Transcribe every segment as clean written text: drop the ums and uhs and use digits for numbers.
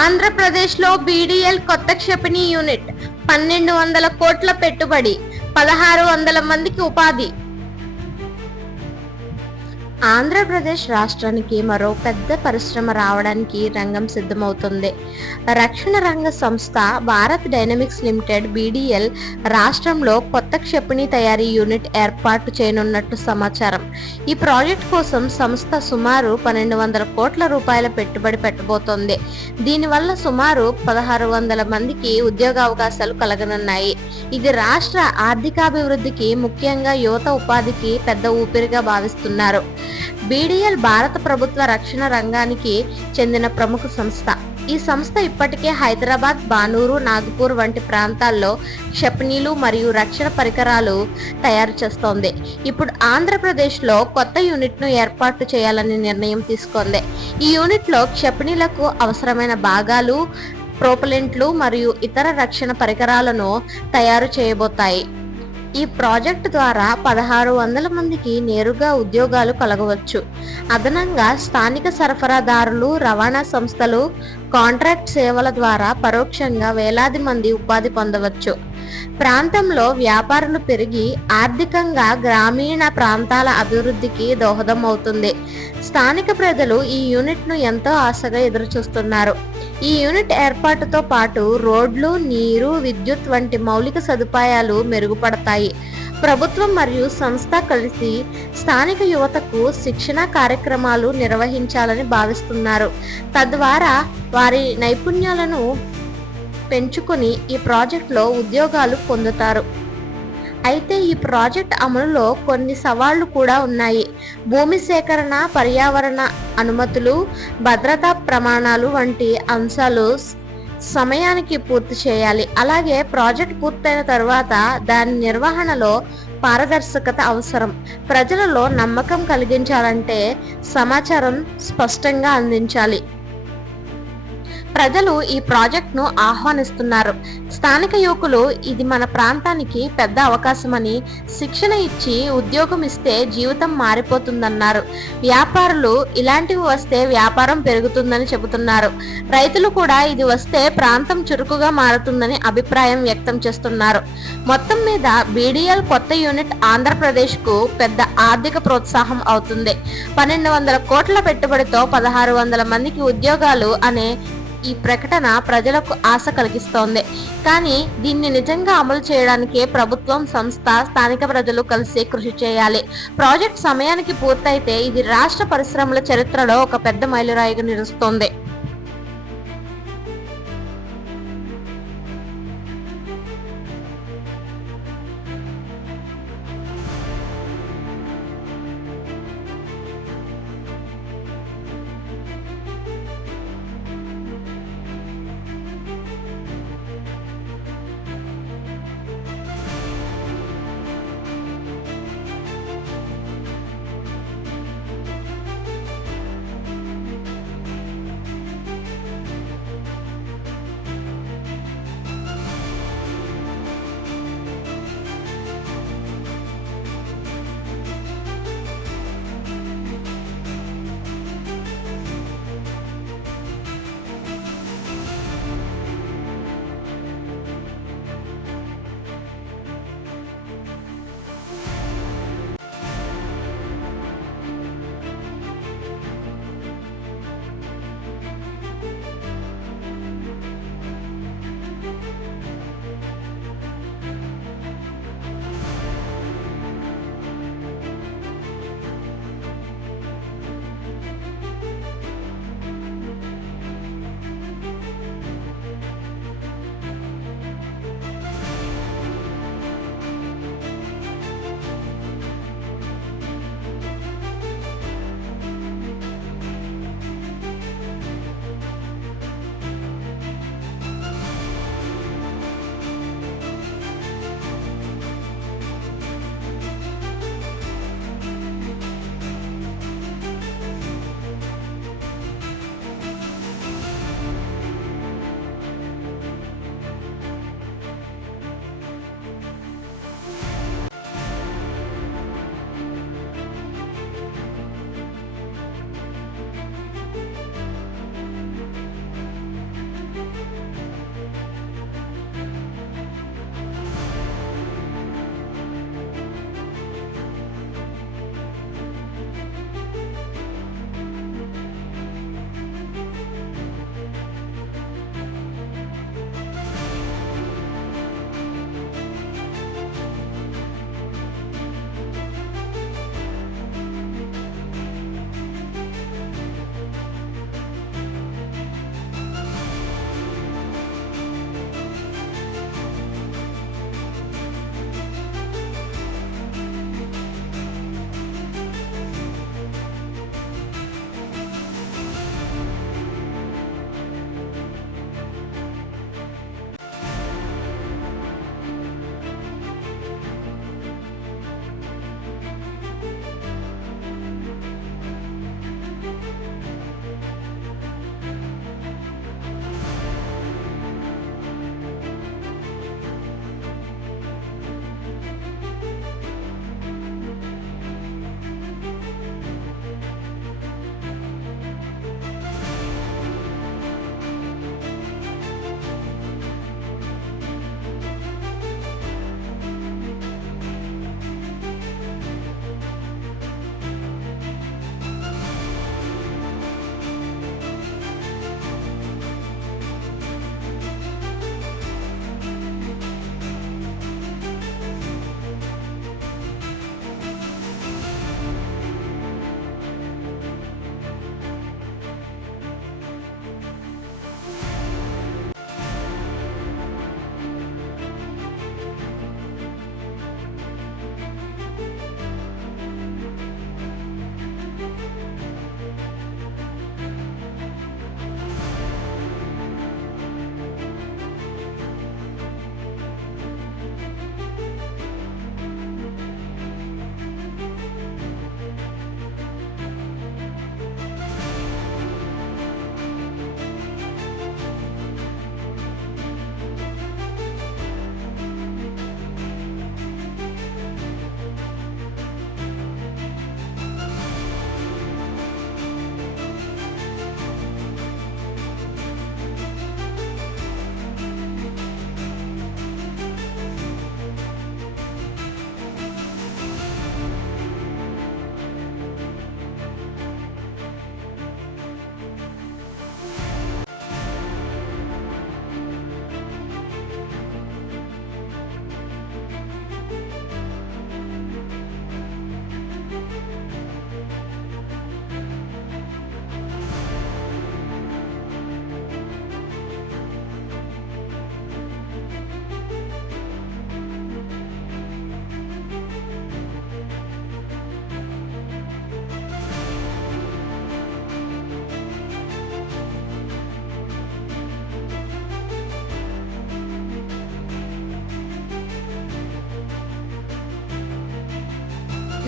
ఆంధ్రప్రదేశ్లో బీడీఎల్ కొత్త క్షిపణి యూనిట్ 1200 కోట్ల పెట్టుబడి 1600 మందికి ఉపాధి. ఆంధ్రప్రదేశ్ రాష్ట్రానికి మరో పెద్ద పరిశ్రమ రావడానికి రంగం సిద్ధమవుతుంది. రక్షణ రంగ సంస్థ భారత్ డైనమిక్స్ లిమిటెడ్ బీడీఎల్ రాష్ట్రంలో కొత్త క్షిపణి తయారీ యూనిట్ ఏర్పాటు చేయనున్నట్టు సమాచారం. ఈ ప్రాజెక్ట్ కోసం సంస్థ సుమారు 1200 కోట్ల రూపాయల పెట్టుబడి పెట్టబోతోంది. దీనివల్ల సుమారు 1600 మందికి ఉద్యోగావకాశాలు కలగనున్నాయి. ఇది రాష్ట్ర ఆర్థికాభివృద్ధికి, ముఖ్యంగా యువత ఉపాధికి పెద్ద ఊపిరిగా భావిస్తున్నారు. బీడీఎల్ భారత ప్రభుత్వ రక్షణ రంగానికి చెందిన ప్రముఖ సంస్థ. ఈ సంస్థ ఇప్పటికే హైదరాబాద్, బానూరు, నాగపూర్ వంటి ప్రాంతాల్లో క్షిపణులు మరియు రక్షణ పరికరాలు తయారు చేస్తోంది. ఇప్పుడు ఆంధ్రప్రదేశ్లో కొత్త యూనిట్ను ఏర్పాటు చేయాలని నిర్ణయం తీసుకుంది. ఈ యూనిట్లో క్షిపణులకు అవసరమైన భాగాలు, ప్రోపలెంట్లు మరియు ఇతర రక్షణ పరికరాలను తయారు చేయబోతాయి. ఈ ప్రాజెక్టు ద్వారా 1600 మందికి నేరుగా ఉద్యోగాలు కలగవచ్చు. అదనంగా స్థానిక సరఫరాదారులు, రవాణా సంస్థలు, కాంట్రాక్ట్ సేవల ద్వారా పరోక్షంగా వేలాది మంది ఉపాధి పొందవచ్చు. ప్రాంతంలో వ్యాపారులు పెరిగి ఆర్థికంగా గ్రామీణ ప్రాంతాల అభివృద్ధికి దోహదం అవుతుంది. స్థానిక ప్రజలు ఈ యూనిట్ను ఎంతో ఆశగా ఎదురుచూస్తున్నారు. ఈ యూనిట్ ఏర్పాటుతో పాటు రోడ్లు, నీరు, విద్యుత్ వంటి మౌలిక సదుపాయాలు మెరుగుపడతాయి. ప్రభుత్వం మరియు సంస్థ కలిసి స్థానిక యువతకు శిక్షణ కార్యక్రమాలు నిర్వహించాలని భావిస్తున్నారు. తద్వారా వారి నైపుణ్యాలను పెంచుకొని ఈ ప్రాజెక్టులో ఉద్యోగాలు పొందుతారు. అయితే ఈ ప్రాజెక్ట్ అమలులో కొన్ని సవాళ్లు కూడా ఉన్నాయి. భూమి సేకరణ, పర్యావరణ అనుమతులు, భద్రతా ప్రమాణాలు వంటి అంశాలు సమయానికి పూర్తి చేయాలి. అలాగే ప్రాజెక్ట్ పూర్తయిన తర్వాత దాని నిర్వహణలో పారదర్శకత అవసరం. ప్రజలలో నమ్మకం కలిగించాలంటే సమాచారం స్పష్టంగా అందించాలి. ప్రజలు ఈ ప్రాజెక్టును ఆహ్వానిస్తున్నారు. స్థానిక యువకులు ఇది మన ప్రాంతానికి పెద్ద అవకాశమని, శిక్షణ ఇచ్చి ఉద్యోగం ఇస్తే జీవితం మారిపోతుందన్నారు. వ్యాపారులు ఇలాంటివి వస్తే వ్యాపారం పెరుగుతుందని చెబుతున్నారు. రైతులు కూడా ఇది వస్తే ప్రాంతం చురుకుగా మారుతుందని అభిప్రాయం వ్యక్తం చేస్తున్నారు. మొత్తం మీద బీడీఎల్ కొత్త యూనిట్ ఆంధ్రప్రదేశ్కు పెద్ద ఆర్థిక ప్రోత్సాహం అవుతుంది. 1200 కోట్ల పెట్టుబడితో 1600 మందికి ఉద్యోగాలు అనే ఈ ప్రకటన ప్రజలకు ఆశ కలిగిస్తోంది. కానీ దీన్ని నిజంగా అమలు చేయడానికి ప్రభుత్వం, సంస్థ, స్థానిక ప్రజలు కలిసి కృషి చేయాలి. ప్రాజెక్ట్ సమయానికి పూర్తయితే ఇది రాష్ట్ర పరిశ్రమల చరిత్రలో ఒక పెద్ద మైలురాయిగా నిలుస్తోంది.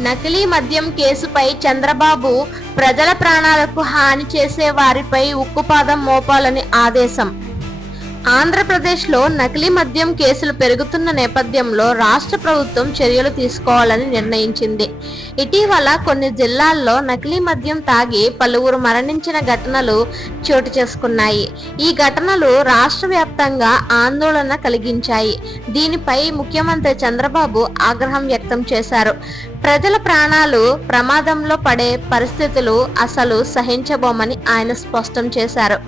నకిలీ మద్యం కేసుపై చంద్రబాబు ప్రజల ప్రాణాలకు హాని చేసే వారిపై ఉక్కుపాదం మోపాలని ఆదేశం. ఆంధ్రప్రదేశ్లో నకిలీ మద్యం కేసులు పెరుగుతున్న నేపథ్యంలో రాష్ట్ర ప్రభుత్వం చర్యలు తీసుకోవాలని నిర్ణయించింది. ఇటీవల కొన్ని జిల్లాల్లో నకిలీ మద్యం తాగి పలువురు మరణించిన ఘటనలు చోటు చేసుకున్నాయి. ఈ ఘటనలు రాష్ట్ర వ్యాప్తంగా ఆందోళన కలిగించాయి. దీనిపై ముఖ్యమంత్రి చంద్రబాబు ఆగ్రహం వ్యక్తం చేశారు. ప్రజల ప్రాణాలు ప్రమాదంలో పడే పరిస్థితులు అసలు సహించబోమని ఆయన స్పష్టం చేశారు.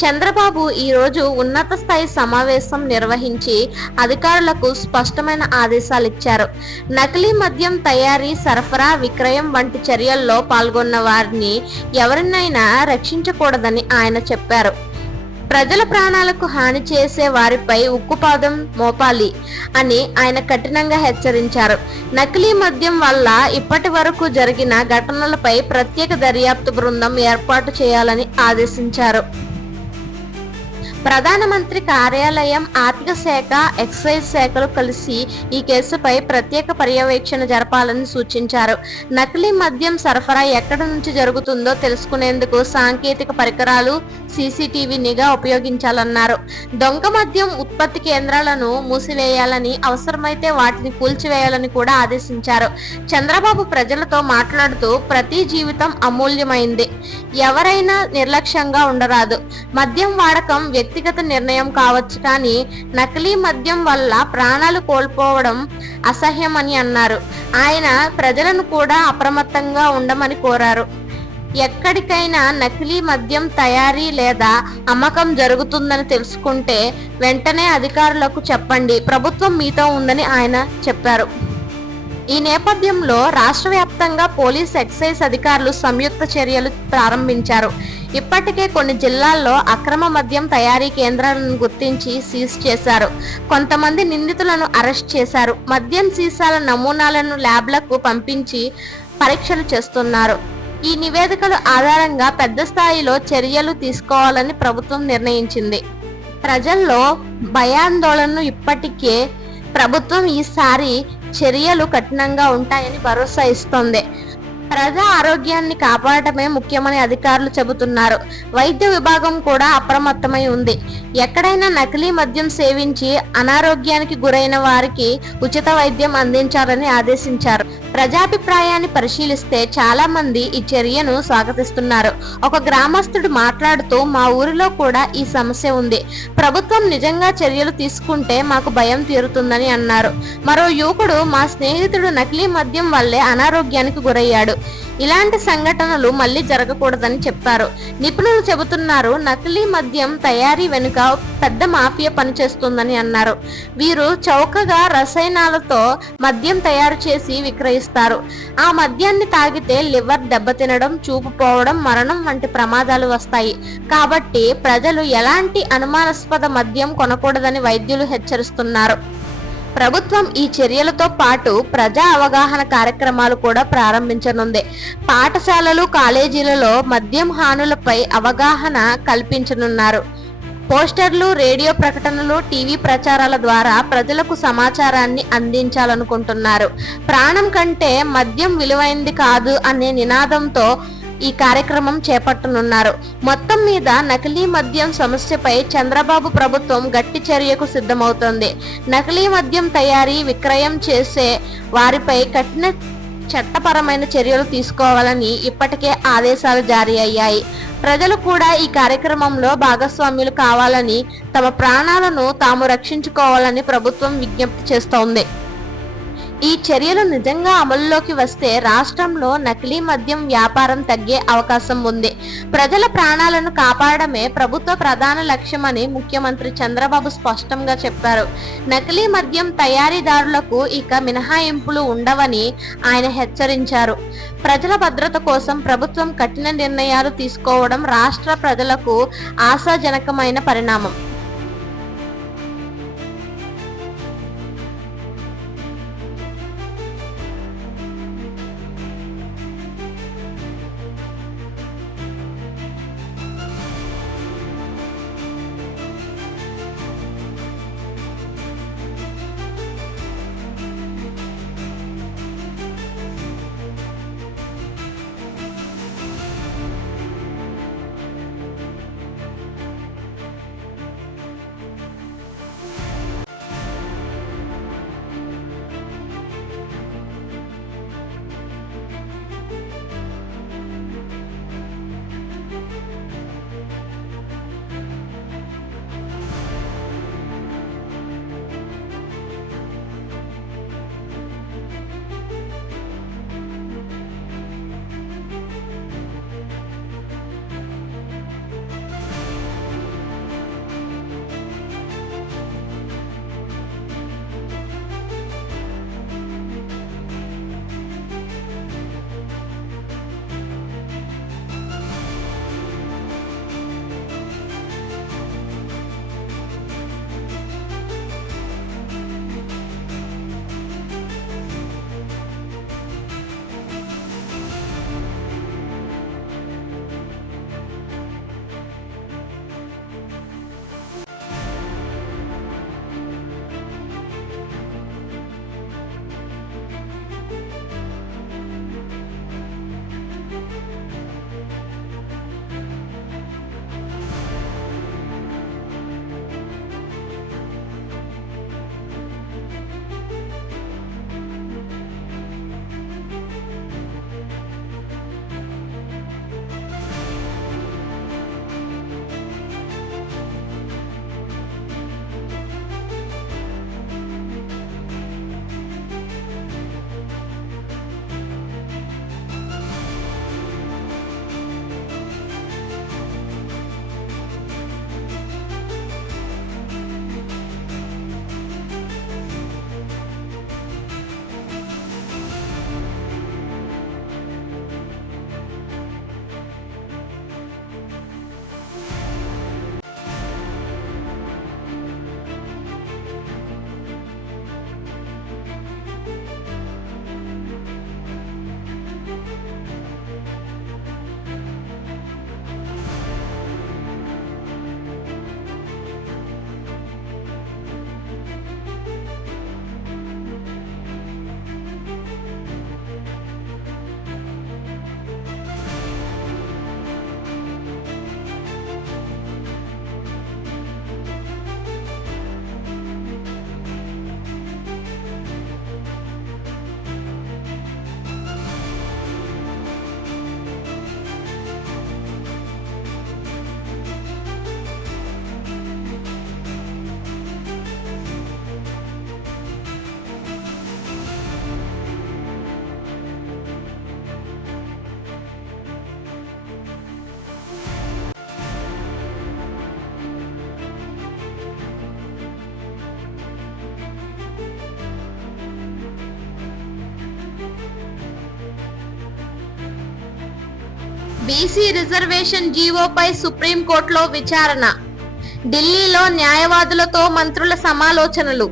చంద్రబాబు ఈరోజు ఉన్నత స్థాయి సమావేశం నిర్వహించి అధికారులకు స్పష్టమైన ఆదేశాలు ఇచ్చారు. నకిలీ మద్యం తయారీ, సరఫరా, విక్రయం వంటి చర్యల్లో పాల్గొన్న వారిని ఎవరినైనా రక్షించకూడదని ఆయన చెప్పారు. ప్రజల ప్రాణాలకు హాని చేసే వారిపై ఉక్కుపాదం మోపాలి అని ఆయన కఠినంగా హెచ్చరించారు. నకిలీ మద్యం వల్ల ఇప్పటి వరకు జరిగిన ఘటనలపై ప్రత్యేక దర్యాప్తు బృందం ఏర్పాటు చేయాలని ఆదేశించారు. ప్రధానమంత్రి కార్యాలయం, ఆర్థిక శాఖ, ఎక్సైజ్ శాఖలు కలిసి ఈ కేసుపై ప్రత్యేక పర్యవేక్షణ జరపాలని సూచించారు. నకిలీ మద్యం సరఫరా ఎక్కడి నుంచి జరుగుతుందో తెలుసుకునేందుకు సాంకేతిక పరికరాలు, సీసీటీవీ నిఘా ఉపయోగించాలన్నారు. దొంగ మద్యం ఉత్పత్తి కేంద్రాలను మూసివేయాలని, అవసరమైతే వాటిని కూల్చివేయాలని కూడా ఆదేశించారు. చంద్రబాబు ప్రజలతో మాట్లాడుతూ ప్రతి జీవితం అమూల్యమైంది, ఎవరైనా నిర్లక్ష్యంగా ఉండరాదు. మద్యం వాడకం వ్యక్తిగత నిర్ణయం కావచ్చు, కానీ నకిలీ మద్యం వల్ల ప్రాణాలు కోల్పోవడం అసహ్యమని అన్నారు. ఆయన ప్రజలను కూడా అప్రమత్తంగా ఉండమని కోరారు. ఎక్కడికైనా నకిలీ మద్యం తయారీ లేదా అమ్మకం జరుగుతుందని తెలుసుకుంటే వెంటనే అధికారులకు చెప్పండి, ప్రభుత్వం మీతో ఉందని ఆయన చెప్పారు. ఈ నేపథ్యంలో రాష్ట్ర వ్యాప్తంగా పోలీస్, ఎక్సైజ్ అధికారులు సంయుక్త చర్యలు ప్రారంభించారు. ఇప్పటికే కొన్ని జిల్లాల్లో అక్రమ మద్యం తయారీ కేంద్రాలను గుర్తించి సీజ్ చేశారు. కొంతమంది నిందితులను అరెస్ట్ చేశారు. మద్యం సీసాల నమూనాలను ల్యాబ్లకు పంపించి పరీక్షలు చేస్తున్నారు. ఈ నివేదికల ఆధారంగా పెద్ద స్థాయిలో చర్యలు తీసుకోవాలని ప్రభుత్వం నిర్ణయించింది. ప్రజల్లో భయాందోళనను ఇప్పటికే ప్రభుత్వం ఈసారి చర్యలు కఠినంగా ఉంటాయని భరోసా ఇస్తోంది. ప్రజా ఆరోగ్యాన్ని కాపాడటమే ముఖ్యమని అధికారులు చెబుతున్నారు. వైద్య విభాగం కూడా అప్రమత్తమై ఉంది. ఎక్కడైనా నకిలీ మద్యం సేవించి అనారోగ్యానికి గురైన వారికి ఉచిత వైద్యం అందించాలని ఆదేశించారు. ప్రజాభిప్రాయాన్ని పరిశీలిస్తే చాలా మంది ఈ చర్యను స్వాగతిస్తున్నారు. ఒక గ్రామస్తుడు మాట్లాడుతూ, మా ఊరిలో కూడా ఈ సమస్య ఉంది, ప్రభుత్వం నిజంగా చర్యలు తీసుకుంటే మాకు భయం తీరుతుందని అన్నారు. మరో యువకుడు, మా స్నేహితుడు నకిలీ మద్యం వల్లే అనారోగ్యానికి గురయ్యాడు, ఇలాంటి సంఘటనలు మళ్లీ జరగకూడదని చెప్పారు. నిపుణులు చెబుతున్నారు, నకిలీ మద్యం తయారీ వెనుక పెద్ద మాఫియా పనిచేస్తుందని అన్నారు. వీరు చౌకగా రసాయనాలతో మద్యం తయారు చేసి విక్రయిస్తారు. ఆ మద్యాన్ని తాగితే లివర్ దెబ్బతినడం, చూపు పోవడం, మరణం వంటి ప్రమాదాలు వస్తాయి. కాబట్టి ప్రజలు ఎలాంటి అనుమానాస్పద మద్యం కొనకూడదని వైద్యులు హెచ్చరిస్తున్నారు. ప్రభుత్వం ఈ చర్యలతో పాటు ప్రజా అవగాహన కార్యక్రమాలు కూడా ప్రారంభించనుంది. పాఠశాలలు, కాలేజీలలో మద్యం హానులపై అవగాహన కల్పించనున్నారు. పోస్టర్లు, రేడియో ప్రకటనలు, టీవీ ప్రచారాల ద్వారా ప్రజలకు సమాచారాన్ని అందించాలనుకుంటున్నారు. ప్రాణం కంటే మద్యం విలువైంది కాదు అనే నినాదంతో ఈ కార్యక్రమం చేపట్టనున్నారు. మొత్తం మీద నకిలీ మద్యం సమస్యపై చంద్రబాబు ప్రభుత్వం గట్టి చర్యకు సిద్ధమవుతోంది. నకిలీ మద్యం తయారీ, విక్రయం చేసే వారిపై కఠిన చట్టపరమైన చర్యలు తీసుకోవాలని ఇప్పటికే ఆదేశాలు జారీ అయ్యాయి. ప్రజలు కూడా ఈ కార్యక్రమంలో భాగస్వాములు కావాలని, తమ ప్రాణాలను తాము రక్షించుకోవాలని ప్రభుత్వం విజ్ఞప్తి చేస్తోంది. ఈ చర్యలు నిజంగా అమలులోకి వస్తే రాష్ట్రంలో నకిలీ మద్యం వ్యాపారం తగ్గే అవకాశం ఉంది. ప్రజల ప్రాణాలను కాపాడమే ప్రభుత్వ ప్రధాన లక్ష్యమని ముఖ్యమంత్రి చంద్రబాబు స్పష్టంగా చెప్పారు. నకిలీ మద్యం తయారీదారులకు ఇక మినహాయింపులు ఉండవని ఆయన హెచ్చరించారు. ప్రజల భద్రత కోసం ప్రభుత్వం కఠిన నిర్ణయాలు తీసుకోవడం రాష్ట్ర ప్రజలకు ఆశాజనకమైన పరిణామం. బీసీ రిజర్వేషన్ జీవోపై సుప్రీంకోర్టులో విచారణ. ఢిల్లీలో న్యాయవాదులతో మంత్రుల సమాలోచనలు.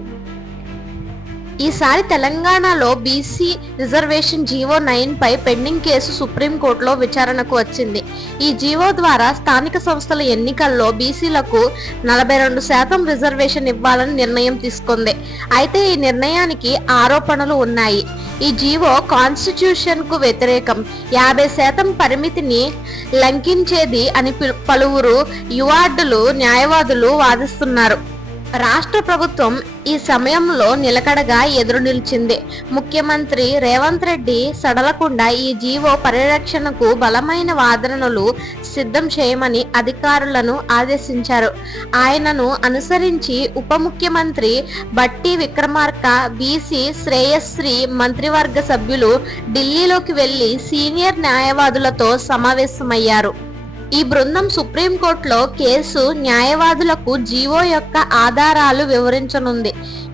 ఈసారి తెలంగాణలో బీసీ రిజర్వేషన్ జీవో 9 పై పెండింగ్ కేసు సుప్రీంకోర్టులో విచారణకు వచ్చింది. ఈ జీవో ద్వారా స్థానిక సంస్థల ఎన్నికల్లో బీసీలకు 42% రిజర్వేషన్ ఇవ్వాలని నిర్ణయం తీసుకుంది. అయితే ఈ నిర్ణయానికి ఆరోపణలు ఉన్నాయి. ఈ జీవో కాన్స్టిట్యూషన్ కు వ్యతిరేకం, 50% పరిమితిని లంఘించేది అని పలువురు న్యాయవాదులు వాదిస్తున్నారు. రాష్ట్ర ప్రభుత్వం ఈ సమయంలో నిలకడగా ఎదురు నిలిచింది. ముఖ్యమంత్రి రేవంత్ రెడ్డి సడలకుండా ఈ జీవో పరిరక్షణకు బలమైన వాదనలు సిద్ధం చేయమని అధికారులను ఆదేశించారు. ఆయనను అనుసరించి ఉప ముఖ్యమంత్రి బట్టి విక్రమార్క, బీసీ శ్రేయశ్రీ మంత్రివర్గ సభ్యులు ఢిల్లీలోకి వెళ్లి సీనియర్ న్యాయవాదులతో సమావేశమయ్యారు. ఈ బృందం సుప్రీంకోర్టులో కేసు న్యాయవాదులకు జీవో యొక్క ఆధారాలు వివరించనుంది.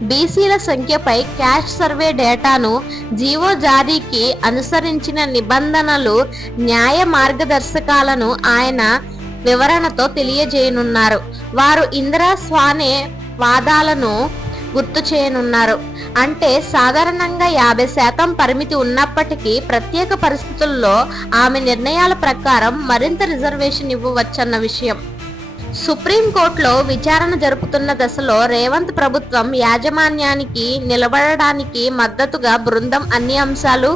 బీసీల సంఖ్యపై క్యాష్ సర్వే డేటాను, జీవో జారీకి అనుసరించిన నిబంధనలు, న్యాయ మార్గదర్శకాలను ఆయన వివరణతో తెలియజేయనున్నారు. వారు ఇందిరా స్వానే వాదాలను గుర్తు చేయనున్నారు. అంటే సాధారణంగా 50% పరిమితి ఉన్నప్పటికీ ప్రత్యేక పరిస్థితుల్లో ఆమె నిర్ణయాల ప్రకారం మరింత రిజర్వేషన్ ఇవ్వవచ్చన్న విషయం. సుప్రీంకోర్టులో విచారణ జరుపుతున్న దశలో రేవంత్ ప్రభుత్వం యాజమాన్యానికి నిలబడడానికి మద్దతుగా బృందం అన్ని అంశాలు,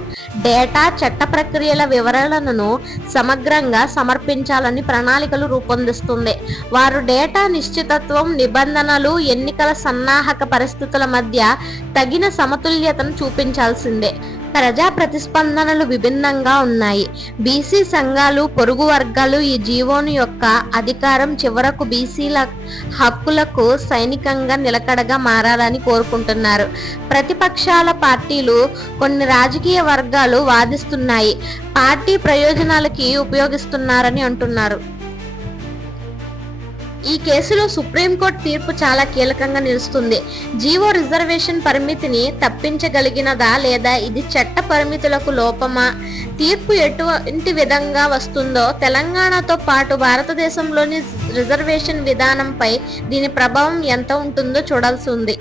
డేటా, చట్ట ప్రక్రియల వివరాలను సమగ్రంగా సమర్పించాలని ప్రణాళికలు రూపొందిస్తుంది. వారు డేటా నిశ్చితత్వం, నిబంధనలు, ఎన్నికల సన్నాహక పరిస్థితుల మధ్య తగిన సమతుల్యతను చూపించాల్సిందే. ప్రజా ప్రతిస్పందనలు విభిన్నంగా ఉన్నాయి. బీసీ సంఘాలు, పొరుగు వర్గాలు ఈ జీవోను యొక్క అధికారం చివరకు బీసీల హక్కులకు సైనికంగా నిలకడగా మారాలని కోరుకుంటున్నారు. ప్రతిపక్షాల పార్టీలు, కొన్ని రాజకీయ వర్గాలు వాదిస్తున్నాయి, పార్టీ ప్రయోజనాలకి ఉపయోగిస్తున్నారని అంటున్నారు. ఈ కేసులో సుప్రీంకోర్టు తీర్పు చాలా కీలకంగా నిలుస్తుంది. జీవో రిజర్వేషన్ పరిమితిని తప్పించగలిగినదా లేదా ఇది చట్ట పరిమితులకు లోపమా? తీర్పు ఎటువంటి విధంగా వస్తుందో, తెలంగాణతో పాటు భారతదేశంలోని రిజర్వేషన్ విధానంపై దీని ప్రభావం ఎంత ఉంటుందో చూడాల్సి ఉంది.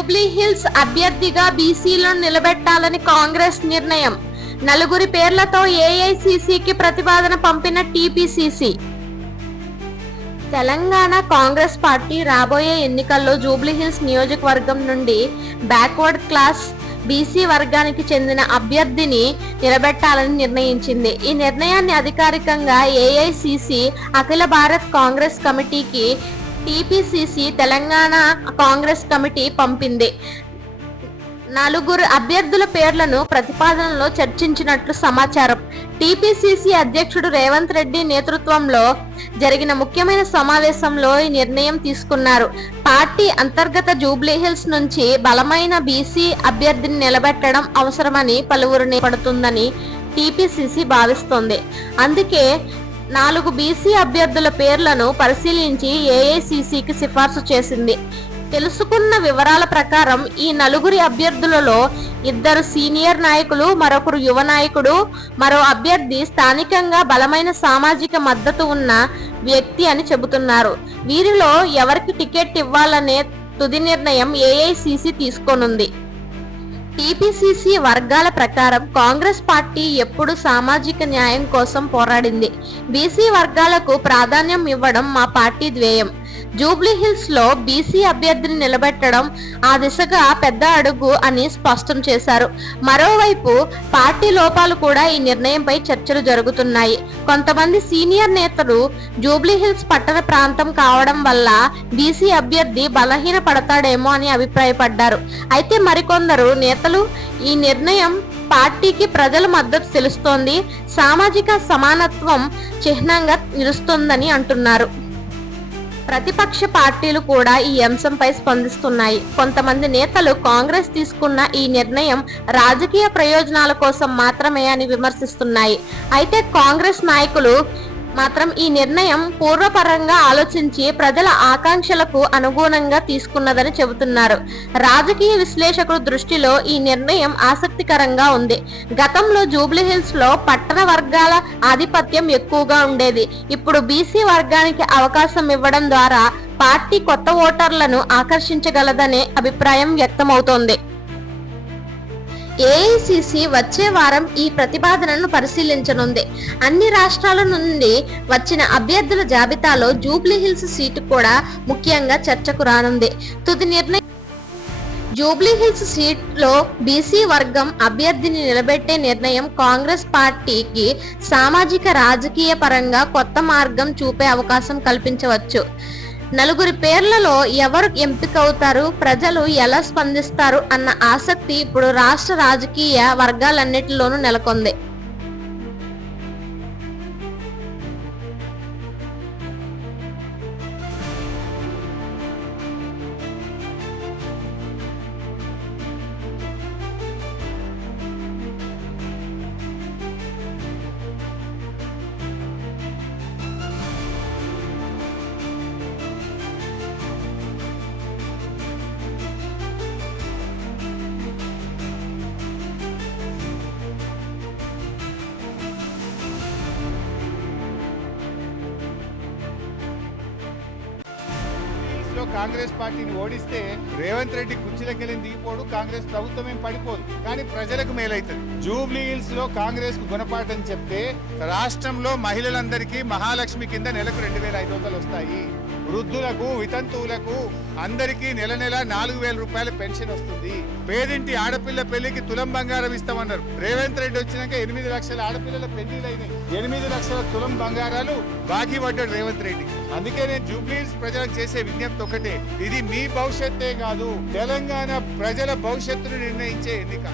జూబ్లీ హిల్స్ అభ్యర్థిగా బీసీలను నిలబెట్టాలని కాంగ్రెస్ నిర్ణయం. నలుగురి పేర్లతో ఏఐసీసీకి ప్రతిపాదన పంపిన టీపీసీసీ. తెలంగాణ కాంగ్రెస్ పార్టీ రాబోయే ఎన్నికల్లో జూబ్లీహిల్స్ నియోజకవర్గం నుండి బ్యాక్వర్డ్ క్లాస్ బీసీ వర్గానికి చెందిన అభ్యర్థిని నిలబెట్టాలని నిర్ణయించింది. ఈ నిర్ణయాన్ని అధికారికంగా ఏఐసీసీ అఖిల భారత్ కాంగ్రెస్ కమిటీకి టీపీసీసీ తెలంగాణ కాంగ్రెస్ కమిటీ పంపింది. నలుగురు అభ్యర్థుల పేర్లను ప్రతిపాదనలో చర్చించినట్లు సమాచారం. టీపీసీసీ అధ్యక్షుడు రేవంత్ రెడ్డి నేతృత్వంలో జరిగిన ముఖ్యమైన సమావేశంలో ఈ నిర్ణయం తీసుకున్నారు. పార్టీ అంతర్గత జూబ్లీహిల్స్ నుంచి బలమైన బీసీ అభ్యర్థిని నిలబెట్టడం అవసరమని పలువురు పడుతుందని టీపీసీసీ భావిస్తోంది. అందుకే 4 బీసీ అభ్యర్థుల పేర్లను పరిశీలించి ఏఐసీసీకి సిఫార్సు చేసింది. తెలుసుకున్న వివరాల ప్రకారం ఈ నలుగురి అభ్యర్థులలో 2 సీనియర్ నాయకులు, మరొకరు యువ నాయకుడు, మరో అభ్యర్థి స్థానికంగా బలమైన సామాజిక మద్దతు ఉన్న వ్యక్తి అని చెబుతున్నారు. వీరిలో ఎవరికి టికెట్ ఇవ్వాలనే తుది నిర్ణయం ఏఐసీసీ తీసుకోనుంది. టీపీసీసీ వర్గాల ప్రకారం కాంగ్రెస్ పార్టీ ఎప్పుడు సామాజిక న్యాయం కోసం పోరాడింది. బీసీ వర్గాలకు ప్రాధాన్యం ఇవ్వడం మా పార్టీ ధ్యేయం. జూబ్లీహిల్స్ లో బీసీ అభ్యర్థిని నిలబెట్టడం ఆ దిశగా పెద్ద అడుగు అని స్పష్టం చేశారు. మరోవైపు పార్టీ లోపాలు కూడా ఈ నిర్ణయంపై చర్చలు జరుగుతున్నాయి. కొంతమంది సీనియర్ నేతలు జూబ్లీహిల్స్ పట్టణ ప్రాంతం కావడం వల్ల బీసీ అభ్యర్థి బలహీన పడతాడేమో అని అభిప్రాయపడ్డారు. అయితే మరికొందరు నేతలు ఈ నిర్ణయం పార్టీకి ప్రజల మద్దతు తెలుస్తోంది, సామాజిక సమానత్వం చిహ్నంగా నిలుస్తుందని అంటున్నారు. ప్రతిపక్ష పార్టీలు కూడా ఈ అంశంపై స్పందిస్తున్నాయి. కొంతమంది నేతలు కాంగ్రెస్ తీసుకున్న ఈ నిర్ణయం రాజకీయ ప్రయోజనాల కోసం మాత్రమే అని విమర్శిస్తున్నాయి. అయితే కాంగ్రెస్ నాయకులు మాత్రం ఈ నిర్ణయం పూర్వపరంగా ఆలోచించి ప్రజల ఆకాంక్షలకు అనుగుణంగా తీసుకున్నదని చెబుతున్నారు. రాజకీయ విశ్లేషకుల దృష్టిలో ఈ నిర్ణయం ఆసక్తికరంగా ఉంది. గతంలో జూబ్లీహిల్స్ లో పట్టణ వర్గాల ఆధిపత్యం ఎక్కువగా ఉండేది. ఇప్పుడు బీసీ వర్గానికి అవకాశం ఇవ్వడం ద్వారా పార్టీ కొత్త ఓటర్లను ఆకర్షించగలదనే అభిప్రాయం వ్యక్తమవుతోంది. ఏఐసీసీ వచ్చే వారం ఈ ప్రతిపాదనను పరిశీలించనుంది. అన్ని రాష్ట్రాల నుండి వచ్చిన అభ్యర్థుల జాబితాలో జూబ్లీహిల్స్ సీటు కూడా ముఖ్యంగా చర్చకు రానుంది. తుది నిర్ణయం జూబ్లీహిల్స్ సీట్లో బీసీ వర్గం అభ్యర్థిని నిలబెట్టే నిర్ణయం కాంగ్రెస్ పార్టీకి సామాజిక రాజకీయ పరంగా కొత్త మార్గం చూపే అవకాశం కల్పించవచ్చు. నలుగురి పేర్లలో ఎవరు ఎంపికవుతారు, ప్రజలు ఎలా స్పందిస్తారు అన్న ఆసక్తి ఇప్పుడు రాష్ట్ర రాజకీయ వర్గాలన్నిటిలోనూ నెలకొంది. కాంగ్రెస్ పార్టీని ఓడిస్తే రేవంత్ రెడ్డి కుర్చీలకెళ్ళి దిగిపోడు, కాంగ్రెస్ ప్రభుత్వం ఏం పడిపోదు, కానీ ప్రజలకు మేలైతుంది. జూబ్లీ హిల్స్ లో కాంగ్రెస్ కు గుణపాఠం చెప్తే రాష్ట్రంలో మహిళలందరికీ మహాలక్ష్మి కింద నెలకు 2,500 వస్తాయి. వృద్ధులకు, వితంతువులకు అందరికీ నెల 4,000 రూపాయల పెన్షన్ వస్తుంది. పేదింటి ఆడపిల్ల పెళ్లికి తులం బంగారం ఇస్తామన్నారు. రేవంత్ రెడ్డి వచ్చినాక 8 లక్షల ఆడపిల్లల పెళ్లిలైనాయి. 8 లక్షల తులం బంగారాలు బాకీ పడ్డాడు రేవంత్ రెడ్డి. అందుకే నేను జూబ్లీహిల్స్ ప్రజలకు చేసే విజ్ఞప్తి ఒకటే, ఇది మీ భవిష్యత్తే కాదు, తెలంగాణ ప్రజల భవిష్యత్తును నిర్ణయించే ఎన్నిక.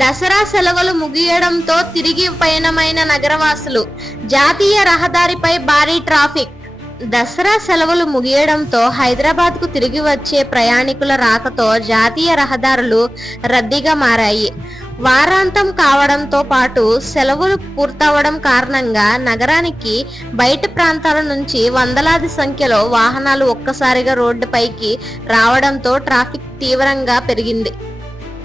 దసరా సెలవులు ముగియడంతో తిరిగి పయనమైన నగరవాసులు. జాతీయ రహదారిపై భారీ ట్రాఫిక్. దసరా సెలవులు ముగియడంతో హైదరాబాద్ కు తిరిగి వచ్చే ప్రయాణికుల రాకతో జాతీయ రహదారులు రద్దీగా మారాయి. వారాంతం కావడంతో పాటు సెలవులు పూర్తవడం కారణంగా నగరానికి బయట ప్రాంతాల నుంచి వందలాది సంఖ్యలో వాహనాలు ఒక్కసారిగా రోడ్డుపైకి రావడంతో ట్రాఫిక్ తీవ్రంగా పెరిగింది.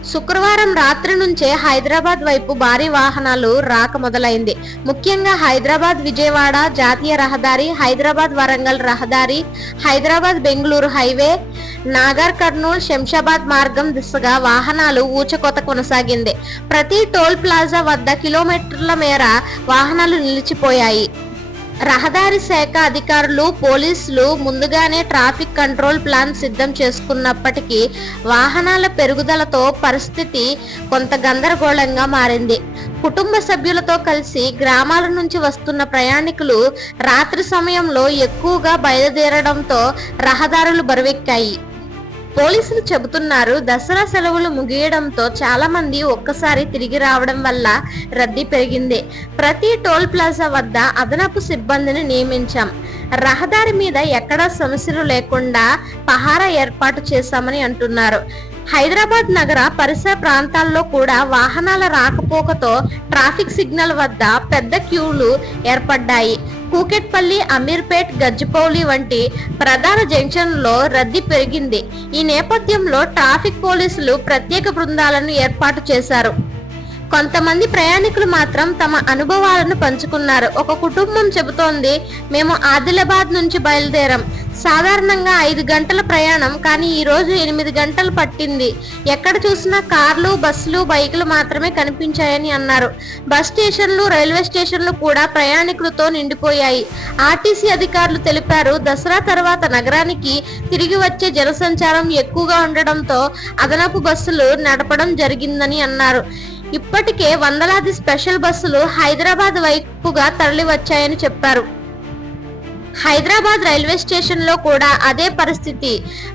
శుక్రవారం రాత్రి నుంచే హైదరాబాద్ వైపు భారీ వాహనాలు రాక మొదలైంది. ముఖ్యంగా హైదరాబాద్ విజయవాడ జాతీయ రహదారి, హైదరాబాద్ వరంగల్ రహదారి, హైదరాబాద్ బెంగళూరు హైవే, నాగర్ కర్నూల్ శంషాబాద్ మార్గం దిశగా వాహనాలు ఊచకోత కొనసాగింది. ప్రతి టోల్ ప్లాజా వద్ద కిలోమీటర్ల మేర వాహనాలు నిలిచిపోయాయి. రహదారి శాఖ అధికారులు, పోలీసులు ముందుగానే ట్రాఫిక్ కంట్రోల్ ప్లాన్ సిద్ధం చేసుకున్నప్పటికీ వాహనాల పెరుగుదలతో పరిస్థితి కొంత గందరగోళంగా మారింది. కుటుంబ సభ్యులతో కలిసి గ్రామాల నుంచి వస్తున్న ప్రయాణికులు రాత్రి సమయంలో ఎక్కువగా బయలుదేరడంతో రహదారులు బరువెక్కాయి. పోలీసులు చెబుతున్నారు, దసరా సెలవులు ముగియడంతో చాలా మంది ఒక్కసారి తిరిగి రావడం వల్ల రద్దీ పెరిగింది. ప్రతి టోల్ ప్లాజా వద్ద అదనపు సిబ్బందిని నియమించాం. రహదారి మీద ఎక్కడా సమస్యలు లేకుండా పహారా ఏర్పాటు చేశామని అంటున్నారు. హైదరాబాద్ నగర పరిసర ప్రాంతాల్లో కూడా వాహనాల రాకపోకతో ట్రాఫిక్ సిగ్నల్ వద్ద పెద్ద క్యూలు ఏర్పడ్డాయి. కూకట్పల్లి, అమీర్పేట్, గజ్జిపౌలి వంటి ప్రధాన జంక్షన్లలో రద్దీ పెరిగింది. ఈ నేపథ్యంలో ట్రాఫిక్ పోలీసులు ప్రత్యేక బృందాలను ఏర్పాటు చేశారు. కొంతమంది ప్రయాణికులు మాత్రం తమ అనుభవాలను పంచుకున్నారు. ఒక కుటుంబం చెబుతోంది, మేము ఆదిలాబాద్ నుంచి బయలుదేరాం. సాధారణంగా 5 గంటల ప్రయాణం, కానీ ఈ రోజు 8 గంటలు పట్టింది. ఎక్కడ చూసినా కార్లు, బస్సులు, బైకులు మాత్రమే కనిపించాయని అన్నారు. బస్ స్టేషన్లు, రైల్వే స్టేషన్లు కూడా ప్రయాణికులతో నిండిపోయాయి. ఆర్టీసీ అధికారులు తెలిపారు, దసరా తర్వాత నగరానికి తిరిగి వచ్చే జనసంచారం ఎక్కువగా ఉండడంతో అదనపు బస్సులు నడపడం జరిగిందని అన్నారు. ఇప్పటికే వందలాది స్పెషల్ బస్సులు హైదరాబాద్ వైపుగా తరలి వచ్చాయని చెప్పారు. హైదరాబాద్ రైల్వే స్టేషన్ లో కూడా అదే పరిస్థితి.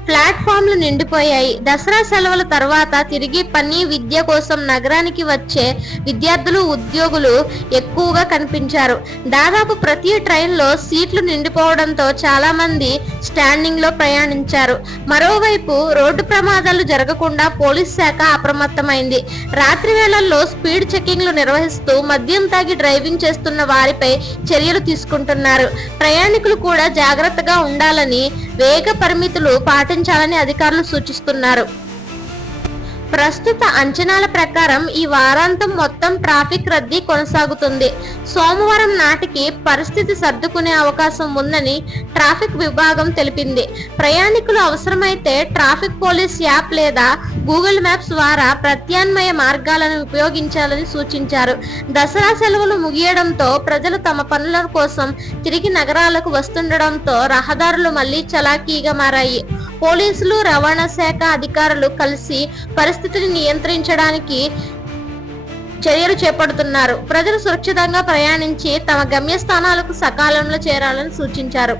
ప్లాట్ఫామ్లు నిండిపోయాయి. దసరా సెలవుల తర్వాత తిరిగి పని, విద్య కోసం నగరానికి వచ్చే విద్యార్థులు, ఉద్యోగులు ఎక్కువగా కనిపించారు. దాదాపు ప్రతి ట్రైన్లో సీట్లు నిండిపోవడంతో చాలా మంది స్టాండింగ్ లో ప్రయాణించారు. మరోవైపు రోడ్డు ప్రమాదాలు జరగకుండా పోలీస్ శాఖ అప్రమత్తమైంది. రాత్రి వేళల్లో స్పీడ్ చెకింగ్లు నిర్వహిస్తూ మద్యం తాగి డ్రైవింగ్ చేస్తున్న వారిపై చర్యలు తీసుకుంటున్నారు. ప్రయాణికులు కూడా జాగ్రత్తగా ఉండాలని, వేగ పరిమితులు పాటించాలని అధికారులు సూచిస్తున్నారు. ప్రస్తుత అంచనాల ప్రకారం ఈ వారాంతం మొత్తం ట్రాఫిక్ రద్దీ కొనసాగుతుంది. సోమవారం నాటికి పరిస్థితి సర్దుకునే అవకాశం ఉందని ట్రాఫిక్ విభాగం తెలిపింది. ప్రయాణికులు అవసరమైతే ట్రాఫిక్ పోలీస్ యాప్ లేదా గూగుల్ మ్యాప్స్ ద్వారా ప్రత్యామ్నాయ మార్గాలను ఉపయోగించాలని సూచించారు. దసరా సెలవులు ముగియడంతో ప్రజలు తమ పనుల కోసం తిరిగి నగరాలకు వస్తుండడంతో రహదారులు మళ్లీ చలాకీగా మారాయి. పోలీసులు, రవాణా శాఖ అధికారులు కలిసి పరిస్థితిని నియంత్రించడానికి చర్యలు చేపడుతున్నారు. ప్రజలు సురక్షితంగా ప్రయాణించి తమ గమ్యస్థానాలకు సకాలంలో చేరాలని సూచించారు.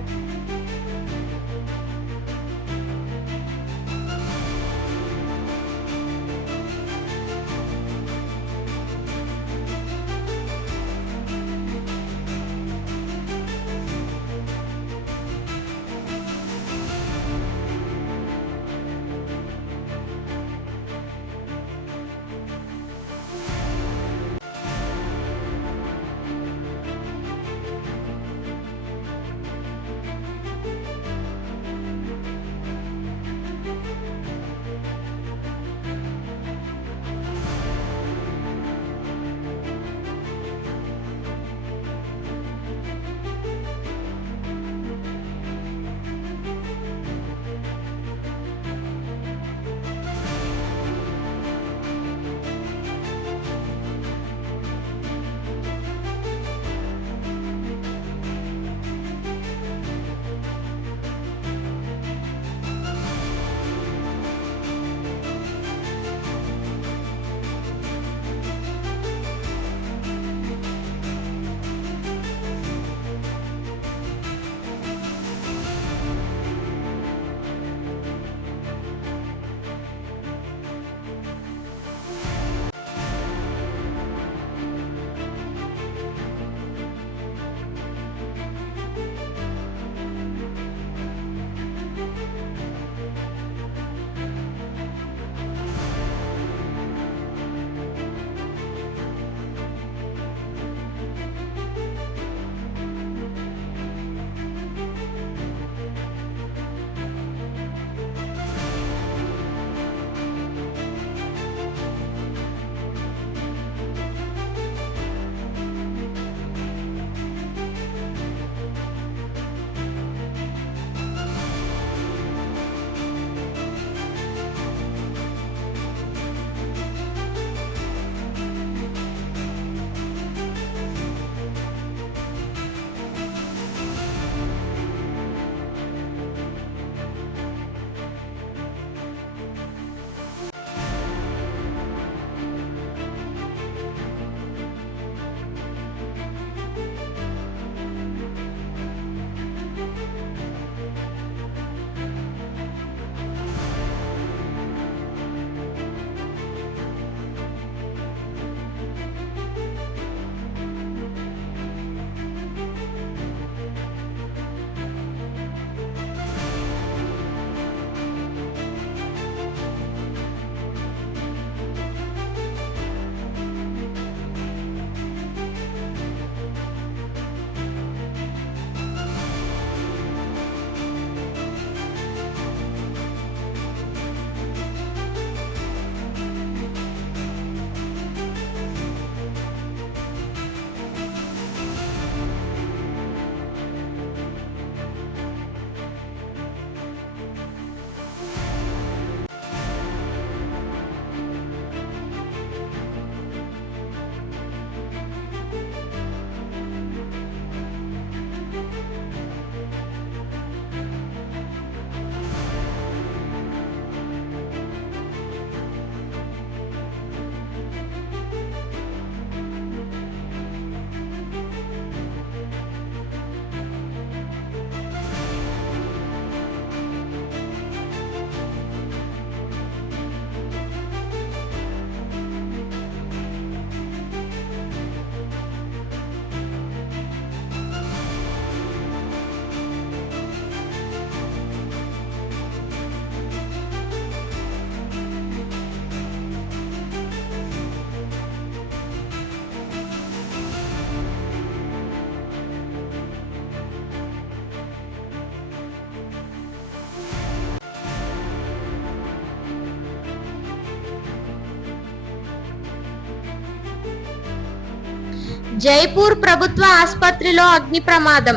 జైపూర్ ప్రభుత్వ ఆసుపత్రిలో అగ్ని ప్రమాదం,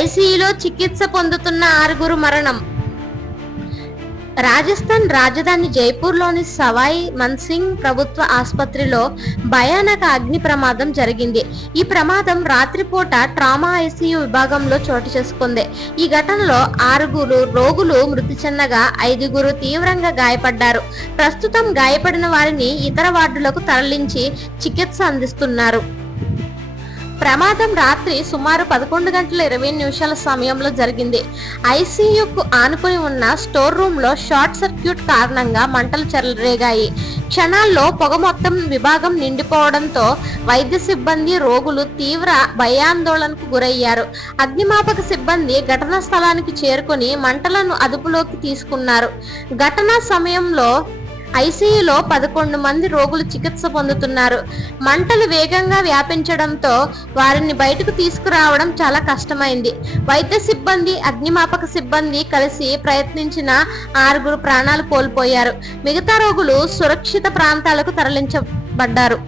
ఐసీయూలో చికిత్స పొందుతున్న 6 మరణం. రాజస్థాన్ రాజధాని జైపూర్లోని సవాయ్ మన్సింగ్ ప్రభుత్వ ఆసుపత్రిలో భయానక అగ్ని ప్రమాదం జరిగింది. ఈ ప్రమాదం రాత్రిపూట ట్రామా ఐసీయూ విభాగంలో చోటు చేసుకుంది. ఈ ఘటనలో 6 రోగులు మృతి చెందగా 5 తీవ్రంగా గాయపడ్డారు. ప్రస్తుతం గాయపడిన వారిని ఇతర వార్డులకు తరలించి చికిత్స అందిస్తున్నారు. ప్రమాదం రాత్రి సుమారు 11:20 సమయంలో జరిగింది. ఐసీయూకు ఆనుకుని ఉన్న స్టోర్ రూమ్ లో షార్ట్ సర్క్యూట్ కారణంగా మంటలు చెలరేగాయి. క్షణాల్లో పొగ మొత్తం విభాగం నిండిపోవడంతో వైద్య సిబ్బంది, రోగులు తీవ్ర భయాందోళనకు గురయ్యారు. అగ్నిమాపక సిబ్బంది ఘటనా స్థలానికి చేరుకుని మంటలను అదుపులోకి తీసుకున్నారు. ఘటనా సమయంలో ఐసీయూలో 11 మంది రోగులు చికిత్స పొందుతున్నారు. మంటలు వేగంగా వ్యాపించడంతో వారిని బయటకు తీసుకురావడం చాలా కష్టమైంది. వైద్య సిబ్బంది, అగ్నిమాపక సిబ్బంది కలిసి ప్రయత్నించిన 6 ప్రాణాలు కోల్పోయారు. మిగతా రోగులు సురక్షిత ప్రాంతాలకు తరలించబడ్డారు.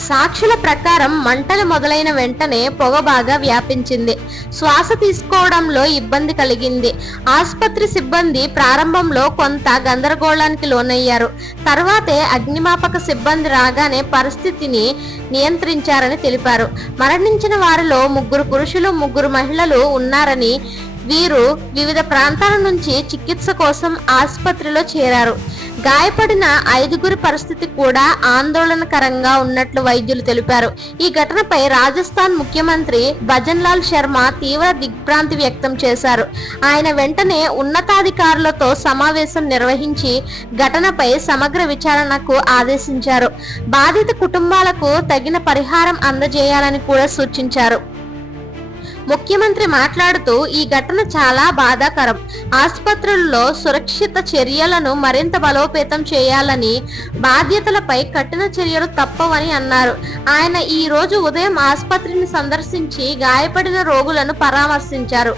సాక్షుల ప్రకారం మంటలు మొదలైన వెంటనే పొగ బాగా వ్యాపించింది. శ్వాస తీసుకోవడంలో ఇబ్బంది కలిగింది. ఆసుపత్రి సిబ్బంది ప్రారంభంలో కొంత గందరగోళానికి లోనయ్యారు. తర్వాతే అగ్నిమాపక సిబ్బంది రాగానే పరిస్థితిని నియంత్రించారని తెలిపారు. మరణించిన వారిలో 3 పురుషులు, 3 మహిళలు ఉన్నారని, వీరు వివిధ ప్రాంతాల నుంచి చికిత్స కోసం ఆసుపత్రిలో చేరారు. గాయపడిన 5 పరిస్థితి కూడా ఆందోళనకరంగా ఉన్నట్లు వైద్యులు తెలిపారు. ఈ ఘటనపై రాజస్థాన్ ముఖ్యమంత్రి భజన్ లాల్ శర్మ తీవ్ర దిగ్భ్రాంతి వ్యక్తం చేశారు. ఆయన వెంటనే ఉన్నతాధికారులతో సమావేశం నిర్వహించి ఘటనపై సమగ్ర విచారణకు ఆదేశించారు. బాధిత కుటుంబాలకు తగిన పరిహారం అందజేయాలని కూడా సూచించారు. ముఖ్యమంత్రి మాట్లాడుతూ, ఈ ఘటన చాలా బాధాకరం. ఆసుపత్రుల్లో సురక్షిత చర్యలను మరింత బలోపేతం చేయాలని, బాధ్యతలపై కఠిన చర్యలు తప్పవని అన్నారు. ఆయన ఈ రోజు ఉదయం ఆసుపత్రిని సందర్శించి గాయపడిన రోగులను పరామర్శించారు.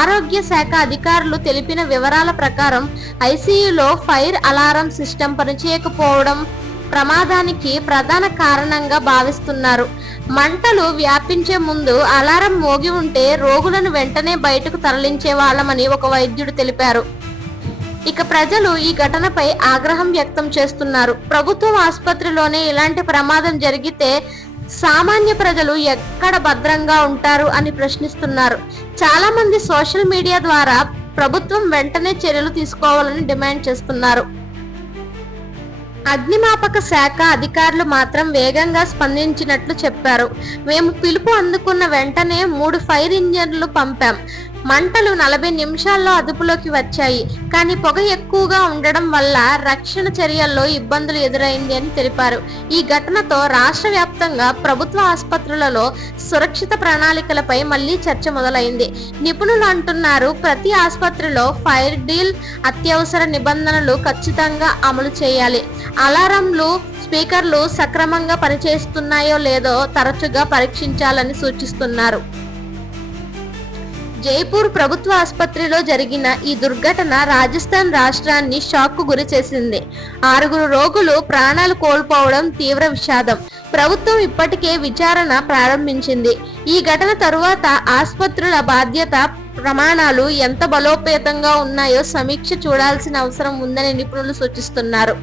ఆరోగ్య శాఖ అధికారులు తెలిపిన వివరాల ప్రకారం ఐసీయూలో ఫైర్ అలారం సిస్టమ్ పనిచేయకపోవడం ప్రమాదానికి ప్రధాన కారణంగా భావిస్తున్నారు. మంటలు వ్యాపించే ముందు అలారం మోగి ఉంటే రోగులను వెంటనే బయటకు తరలించే వాళ్ళమని ఒక వైద్యుడు తెలిపారు. ఇక ప్రజలు ఈ ఘటనపై ఆగ్రహం వ్యక్తం చేస్తున్నారు. ప్రభుత్వ ఆసుపత్రిలోనే ఇలాంటి ప్రమాదం జరిగితే సామాన్య ప్రజలు ఎక్కడ భద్రంగా ఉంటారు అని ప్రశ్నిస్తున్నారు. చాలా మంది సోషల్ మీడియా ద్వారా ప్రభుత్వం వెంటనే చర్యలు తీసుకోవాలని డిమాండ్ చేస్తున్నారు. అగ్నిమాపక శాఖ అధికారులు మాత్రం వేగంగా స్పందించినట్లు చెప్పారు. మేము పిలుపు అందుకున్న వెంటనే 3 ఫైర్ ఇంజన్లు పంపాం. మంటలు 40 నిమిషాల్లో అదుపులోకి వచ్చాయి. కానీ పొగ ఎక్కువగా ఉండడం వల్ల రక్షణ చర్యల్లో ఇబ్బందులు ఎదురైంది అని తెలిపారు. ఈ ఘటనతో రాష్ట్ర వ్యాప్తంగా ప్రభుత్వ ఆసుపత్రులలో సురక్షిత ప్రణాళికలపై మళ్లీ చర్చ మొదలైంది. నిపుణులు అంటున్నారు, ప్రతి ఆసుపత్రిలో ఫైర్ డీల్, అత్యవసర నిబంధనలు ఖచ్చితంగా అమలు చేయాలి. అలారంలు, స్పీకర్లు సక్రమంగా పనిచేస్తున్నాయో లేదో తరచుగా పరీక్షించాలని సూచిస్తున్నారు. జైపూర్ ప్రభుత్వ ఆసుపత్రిలో జరిగిన ఈ దుర్ఘటన రాజస్థాన్ రాష్ట్రాన్ని షాక్ కు గురి చేసింది. 6 రోగులు ప్రాణాలు కోల్పోవడం తీవ్ర విషాదం. ప్రభుత్వం ఇప్పటికే విచారణ ప్రారంభించింది. ఈ ఘటన తరువాత ఆసుపత్రుల బాధ్యత ప్రమాణాలు ఎంత బలోపేతంగా ఉన్నాయో సమీక్ష చూడాల్సిన అవసరం ఉందని నిపుణులు సూచిస్తున్నారు.